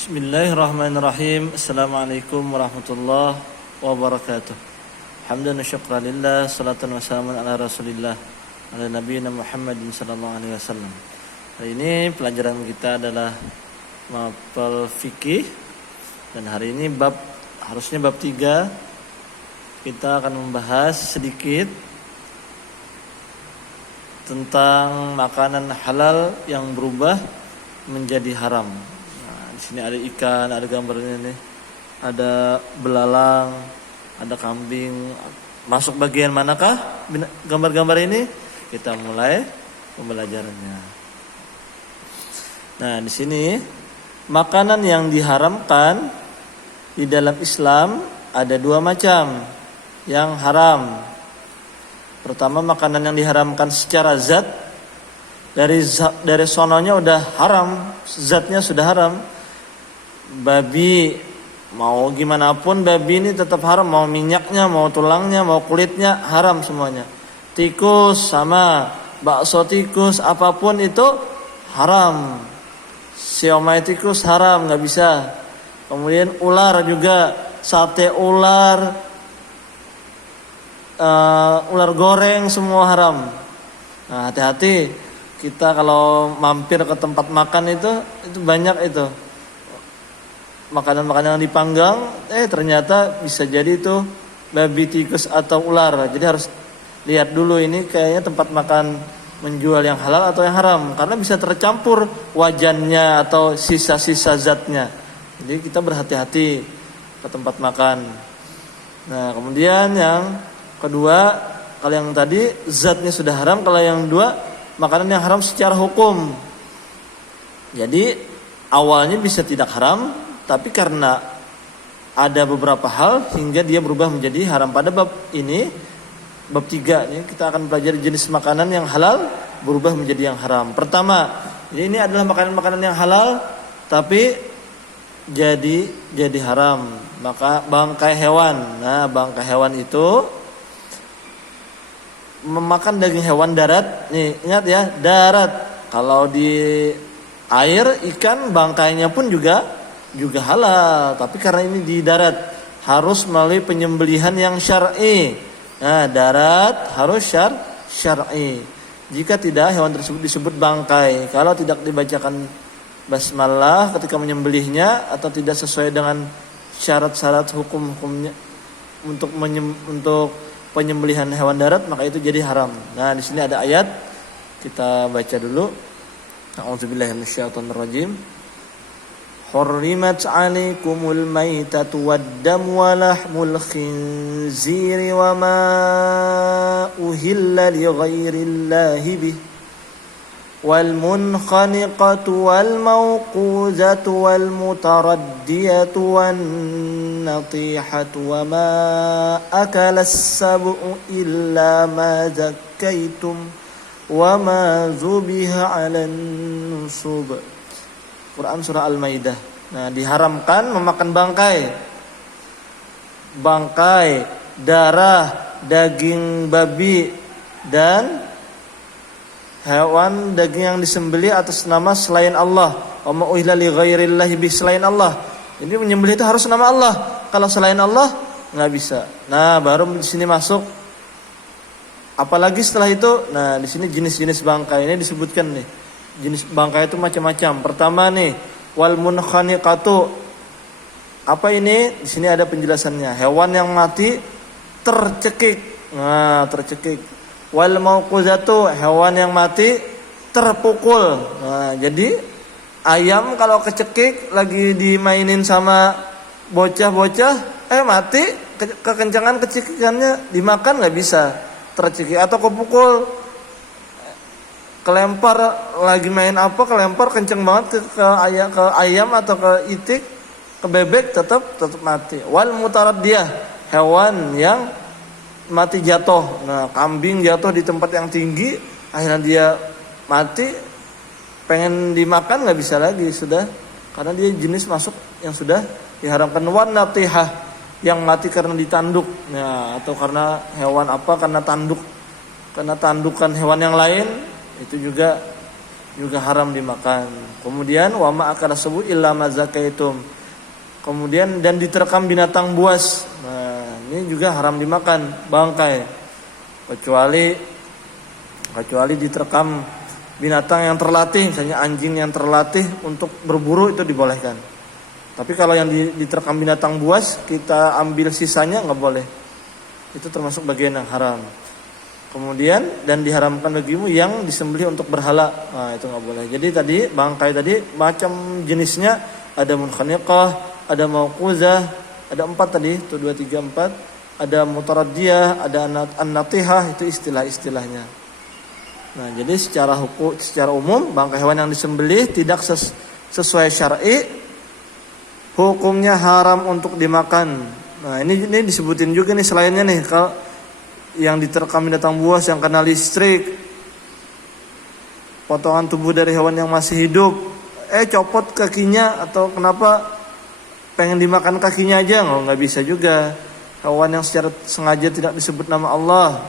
Bismillahirrahmanirrahim. Assalamualaikum warahmatullahi wabarakatuh. Hamdan wa syukran lillah, salatan wa salamun ala rasulillah, ala nabiyina Muhammadin sallallahu alaihi wasallam. Hari ini pelajaran kita adalah mapel fikih, dan hari ini harusnya bab 3. Kita akan membahas sedikit tentang makanan halal yang berubah menjadi haram. Di sini ada ikan, ada gambarnya nih. Ada belalang, ada kambing. Masuk bagian manakah gambar-gambar ini? Kita mulai pembelajarannya. Nah, di sini makanan yang diharamkan di dalam Islam ada 2 macam yang haram. Pertama, makanan yang diharamkan secara zat, dari sononya udah haram, zatnya sudah haram. Babi, mau gimana pun babi ini tetap haram, mau minyaknya, mau tulangnya, mau kulitnya, haram semuanya. Tikus sama bakso tikus, apapun itu haram. Siomay tikus haram, nggak bisa. Kemudian ular juga, sate ular, ular goreng, semua haram. Nah, hati-hati kita kalau mampir ke tempat makan itu banyak itu makanan-makanan yang dipanggang, ternyata bisa jadi itu babi, tikus atau ular. Jadi harus lihat dulu ini kayaknya tempat makan menjual yang halal atau yang haram, karena bisa tercampur wajannya atau sisa-sisa zatnya. Jadi kita berhati-hati ke tempat makan. Nah, kemudian yang kedua, kalau yang tadi zatnya sudah haram, kalau yang dua makanan yang haram secara hukum. Jadi awalnya bisa tidak haram, tapi karena ada beberapa hal hingga dia berubah menjadi haram. Pada bab ini, bab 3 ini kita akan pelajari jenis makanan yang halal berubah menjadi yang haram. Pertama, ini adalah makanan-makanan yang halal tapi jadi haram. Maka bangkai hewan. Nah, bangkai hewan itu memakan daging hewan darat. Nih, ingat ya, darat. Kalau di air ikan bangkainya pun juga halal, tapi karena ini di darat harus melalui penyembelihan yang syar'i. Nah, darat harus syar'i. Jika tidak, hewan tersebut disebut bangkai. Kalau tidak dibacakan basmalah ketika menyembelihnya atau tidak sesuai dengan syarat-syarat hukum-hukumnya untuk penyembelihan hewan darat, maka itu jadi haram. Nah, di sini ada ayat, kita baca dulu. A'udzubillahi minasyaitonirrajim. Hurrimat 'alaikumul maitatu wad-damu wa lahmul khinziri wa ma uhilla li ghairillahi bih wal munkhaniqatu wal mawquzatu wal mutaraddiyatu wan natihatu wa ma akala as-sab'u illa ma zakkaytum wa ma zubiha 'alan nusub. Quran surah Al-Maidah. Nah, diharamkan memakan bangkai, darah, daging babi dan hewan daging yang disembelih atas nama selain Allah. Wa ma uhilla li ghairillahi bi, selain Allah. Ini menyembelih itu harus nama Allah. Kalau selain Allah enggak bisa. Nah, baru di sini masuk apalagi setelah itu. Nah, di sini jenis-jenis bangkai ini disebutkan nih. Jenis bangkai itu macam-macam. Pertama nih, wal munkhaniqatu. Apa ini? Di sini ada penjelasannya. Hewan yang mati tercekik. Nah, tercekik. Wal mauquzatu, hewan yang mati terpukul. Nah, jadi ayam kalau kecekik lagi dimainin sama bocah-bocah, mati, kekencangan kecekikannya, dimakan nggak bisa, tercekik. Atau kepukul, kelempar lagi main apa, kelempar kenceng banget ke ayam atau ke itik, ke bebek, tetap mati. Wal mutaraddiyah, hewan yang mati jatuh. Nah, kambing jatuh di tempat yang tinggi, akhirnya dia mati, pengen dimakan nggak bisa lagi sudah, karena dia jenis masuk yang sudah diharamkan. Wan natihah, yang mati karena ditanduk, ya, atau karena hewan apa, karena tandukan hewan yang lain, itu juga juga haram dimakan. Kemudian wa ma akala sabu illa ma zakaitum. Kemudian dan diterkam binatang buas. Nah, ini juga haram dimakan, bangkai. Kecuali diterkam binatang yang terlatih, misalnya anjing yang terlatih untuk berburu, itu dibolehkan. Tapi kalau yang diterkam binatang buas, kita ambil sisanya nggak boleh. Itu termasuk bagian yang haram. Kemudian dan diharamkan bagimu yang disembelih untuk berhala. Nah, itu nggak boleh. Jadi tadi bangkai tadi macam jenisnya ada munkhaniqah, ada mauquzah, ada 4 tadi, itu 2 3 4, ada mutaraddiyah, ada an-natihah, itu istilah-istilahnya. Nah, jadi secara umum bangkai hewan yang disembelih tidak sesuai syar'i, hukumnya haram untuk dimakan. Nah, ini disebutin juga nih selainnya nih, kalau yang diterkam binatang buas yang kena listrik, potongan tubuh dari hewan yang masih hidup, copot kakinya, atau kenapa pengen dimakan kakinya aja, nggak bisa juga. Hewan yang secara sengaja tidak disebut nama Allah,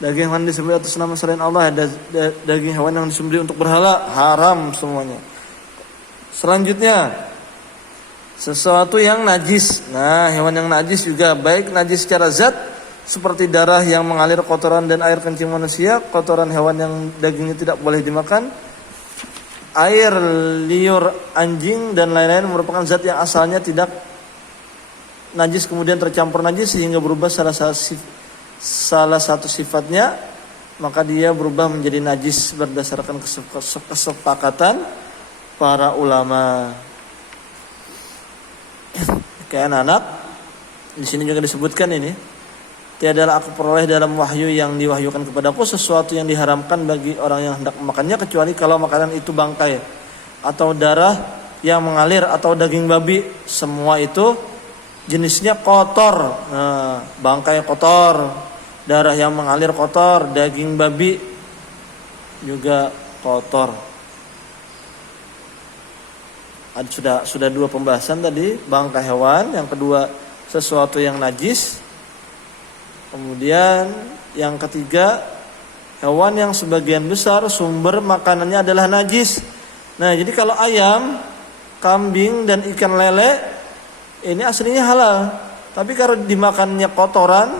daging hewan disembelih atas nama selain Allah, ada daging hewan yang disembelih untuk berhala, haram semuanya. Selanjutnya, sesuatu yang najis. Nah, hewan yang najis juga baik najis secara zat seperti darah yang mengalir, kotoran dan air kencing manusia, kotoran hewan yang dagingnya tidak boleh dimakan, air liur anjing dan lain-lain merupakan zat yang asalnya tidak najis kemudian tercampur najis sehingga berubah salah satu sifatnya, maka dia berubah menjadi najis berdasarkan kesepakatan para ulama. Kayak anak di sini juga disebutkan ini, tiadalah aku peroleh dalam wahyu yang diwahyukan kepadaku sesuatu yang diharamkan bagi orang yang hendak memakannya, kecuali kalau makanan itu bangkai atau darah yang mengalir atau daging babi. Semua itu jenisnya kotor. Nah, bangkai kotor, darah yang mengalir kotor, daging babi juga kotor. Sudah 2 pembahasan tadi, bangkai hewan, yang kedua sesuatu yang najis. Kemudian yang ketiga, hewan yang sebagian besar sumber makanannya adalah najis. Nah, jadi kalau ayam, kambing dan ikan lele ini aslinya halal, tapi kalau dimakannya kotoran,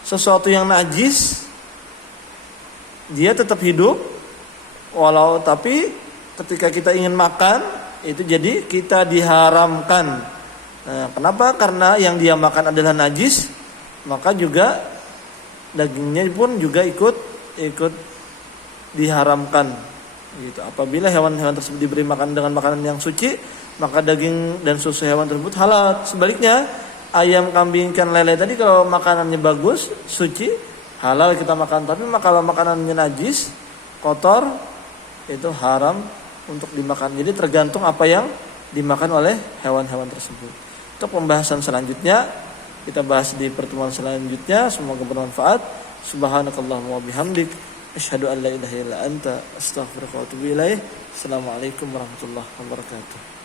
sesuatu yang najis, dia tetap hidup. Tapi ketika kita ingin makan, itu jadi kita diharamkan. Nah, kenapa? Karena yang dia makan adalah najis, maka juga dagingnya pun juga ikut diharamkan. Gitu. Apabila hewan-hewan tersebut diberi makan dengan makanan yang suci, maka daging dan susu hewan tersebut halal. Sebaliknya, ayam, kambing, ikan lele tadi kalau makanannya bagus, suci, halal kita makan. Tapi kalau makanannya najis, kotor, itu haram untuk dimakan. Jadi tergantung apa yang dimakan oleh hewan-hewan tersebut. Untuk pembahasan selanjutnya kita bahas di pertemuan selanjutnya. Semoga bermanfaat. Subhanakallahumma wa bihamdik, asyhadu an la ilaha illa anta, astaghfiruka wa atubu ilaik. Assalamualaikum warahmatullahi wabarakatuh.